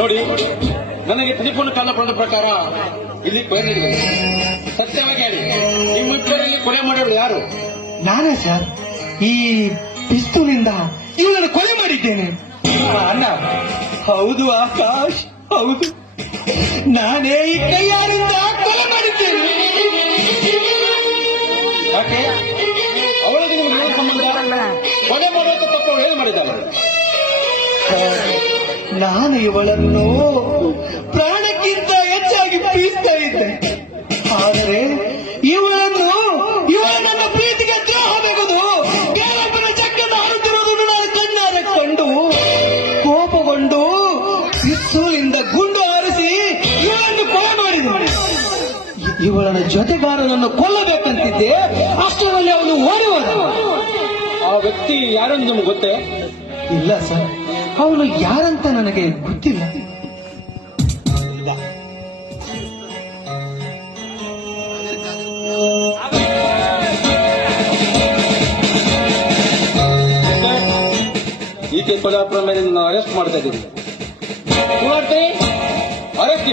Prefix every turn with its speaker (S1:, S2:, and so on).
S1: ನನಗೆ ತಿಳಿಪುಣ ಕಂಡುಕೊಂಡ ಪ್ರಕಾರ ಇಲ್ಲಿ ಕೊಲೆ ನೀಡಿದೆ ಸತ್ಯವಾಗಿ ಹೇಳಿ ನಿಮ್ಮಿಬ್ಬರಲ್ಲಿ ಕೊಲೆ ಮಾಡೋರು ಯಾರು?
S2: ನಾನೇ ಸರ್. ಈ ಪಿಸ್ತೂಲಿಂದ ಇವನನ್ನು ಕೊಲೆ ಮಾಡಿದ್ದೇನೆ. ಅಣ್ಣ ಹೌದು ಆಕಾಶ್ ಹೌದು. ನಾನೇ ಈ ಕೈಯಾರಿಂದ ಕೊಲೆ ಮಾಡಿದ್ದೇನೆ.
S1: ಯಾಕೆ? ಅವಳಿಗೆ ಸಂಬಂಧ. ಕೊಲೆ ಮಾಡೋಕೆ ತಪ್ಪು ಏನು ಮಾಡಿದ್ದಾಳೆ
S2: ನಾನು ಇವಳನ್ನು ಪ್ರಾಣಕ್ಕಿಂತ ಹೆಚ್ಚಾಗಿ ಪ್ರೀತಿಸ್ತಾ ಇದ್ದೆ. ಆದರೆ ಇವಳನ್ನು ಇವಳ ನನ್ನ ಪ್ರೀತಿಗೆ ದ್ರೋಹ ಬೆಗೆದು ಬೇರೊಬ್ಬನ ಚಕ್ಕನ್ನು ಹಾರುತ್ತಿರುವುದನ್ನು ನಾನು ಕಣ್ಣಾರೆ ಕಂಡು ಕೋಪಗೊಂಡು ಪಿಸ್ತೂಲಿಂದ ಗುಂಡು ಹಾರಿಸಿ ಇವಳನ್ನು ಕೊಲೆ ಮಾಡಿದೆ. ಇವಳನ ಜೊತೆಗಾರನನ್ನು ಕೊಲ್ಲಬೇಕಂತಿದ್ದೆ ಅಷ್ಟರಲ್ಲಿ ಅವನು ಓಡಿ ಹೋದ.
S1: ಆ ವ್ಯಕ್ತಿ ಯಾರೆಂದು ನಿಮ್ಗೆ ಗೊತ್ತೇ?
S2: ಇಲ್ಲ ಸರ್. ಅವನು ಯಾರಂತ ನನಗೆ ಗೊತ್ತಿಲ್ಲ.
S1: ಈಕೆ ಮೇಲೆ ನಾನು ಅರೆಸ್ಟ್ ಮಾಡ್ತಾ ಇದ್ದೀನಿ. ಅರೆಸ್ಟ್